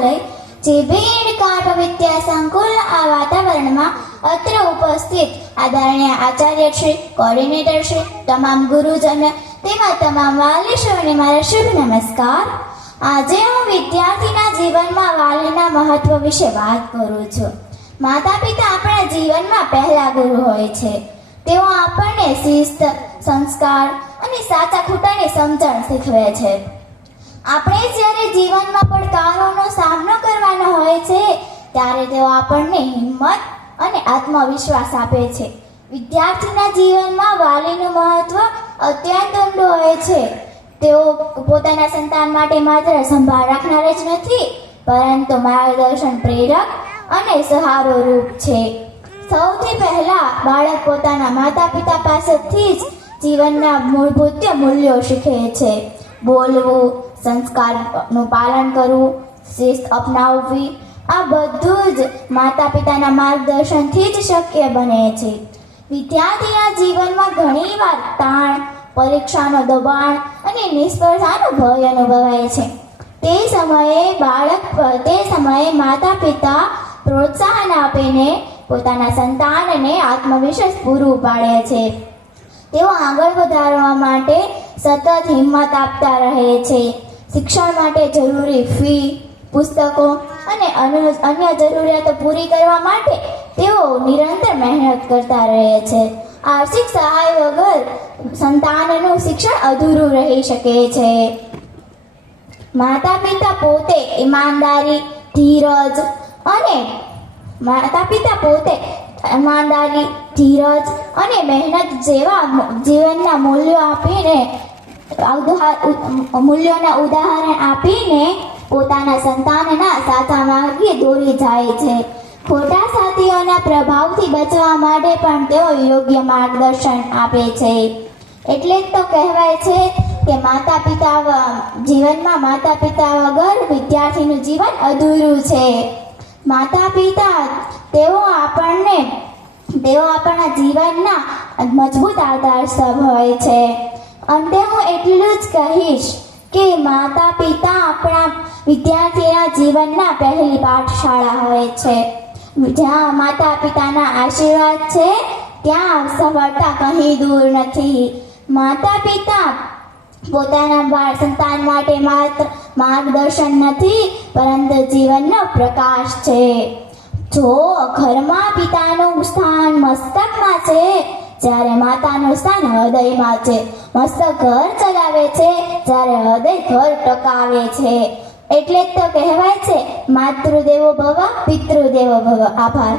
વિદ્યાલય જે ભીડ કાપ વિદ્યા સંકુલ આ વાતાવરણમાં અત્ર ઉપસ્થિત આદરણીય આચાર્યશ્રી, કોર્ડિનેટરશ્રી, તમામ ગુરુજન તેમજ તમામ વાલીશ્રીઓને મારા શુભ નમસ્કાર. આજે હું વિદ્યાર્થીના જીવનમાં વાલીના મહત્વ વિશે વાત કરું છું. માતા પિતા આપણા જીવનમાં પહેલા ગુરુ હોય છે. તેઓ આપણને શિસ્ત, સંસ્કાર અને સાચા ખોટાની સમજણ શીખવે છે. આપણે જ્યારે જીવનમાં પડકારોનો સામનો કરવાનો હોય છે ત્યારે તેઓ આપણને હિંમત અને આત્મવિશ્વાસ આપે છે. વિદ્યાર્થીના જીવનમાં વાલીનું મહત્વ અત્યંત ઊંડું હોય છે. તેઓ પોતાના સંતાન માટે માત્ર સંભાળ રાખનાર જ નથી, પરંતુ માર્ગદર્શન, પ્રેરક અને સહારો રૂપ છે. સૌથી પહેલા બાળક પોતાના માતા પિતા પાસેથી જ જીવનના મૂળભૂત મૂલ્યો શીખે છે. બોલવું, સંસ્કારનું પાલન કરવું, શિસ્ત અપનાવવી, આ બધું જ માતા પિતાના માર્ગદર્શનથી જ શક્ય બને છે. વિદ્યાર્થીના જીવનમાં ઘણીવાર તાણ, પરીક્ષાનો દબાણ અને નિષ્ફળતાનો ભય અનુભવાય છે. તે સમયે માતા પિતા પ્રોત્સાહન આપીને પોતાના સંતાનને આત્મવિશ્વાસ પૂરું પાડે છે. તેઓ આગળ વધારવા માટે સતત હિંમત આપતા રહે છે. શિક્ષણ માટે જરૂરી ફી, પુસ્તકો અને અન્ય જરૂરિયાતો પૂરી કરવા માટે તેઓ નિરંતર મહેનત કરતા રહે છે. આર્થિક સહાય વગર સંતાનનું શિક્ષણ અધૂરું રહી શકે છે. માતા પિતા પોતે ઈમાનદારી, ધીરજ અને મહેનત જેવા જીવનના મૂલ્યોના ઉદાહરણ આપીને પોતાના સંતાનના સાચા માર્ગે દોરી જાય છે. ખોટા સાથીઓના પ્રભાવથી બચવા માટે પણ તેઓ યોગ્ય માર્ગદર્શન આપે છે. એટલે જ તો કહેવાય છે કે જીવનમાં માતા પિતા વગર વિદ્યાર્થીનું જીવન અધૂરું છે. માતા પિતા તેઓ આપણા જીવનના મજબૂત આધારસ્તંભ હોય છે. અંતે હું એટલું જ કહીશ કે માતા પિતા આપણા વિદ્યાર્થીના જીવનના પહેલી પાઠશાળા હોય છે. જ્યાં માતા પિતાના આશીર્વાદ છે ત્યાં સફળતા કંઈ દૂર નથી. માતા પિતા પોતાના સંતાન માટે માત્ર માર્ગદર્શન નથી, પરંતુ જીવનનો પ્રકાશ છે. જો ઘરમાં પિતાનું સ્થાન મસ્તકમાં છે, જ્યારે માતાનું સ્થાન હૃદયમાં છે. મસ્તક ઘર ચલાવે છે, જ્યારે હૃદય ઘર ટકાવે છે. એટલે જ તો કહેવાય છે માતૃદેવો ભવ, પિતૃદેવો ભવ. આભાર.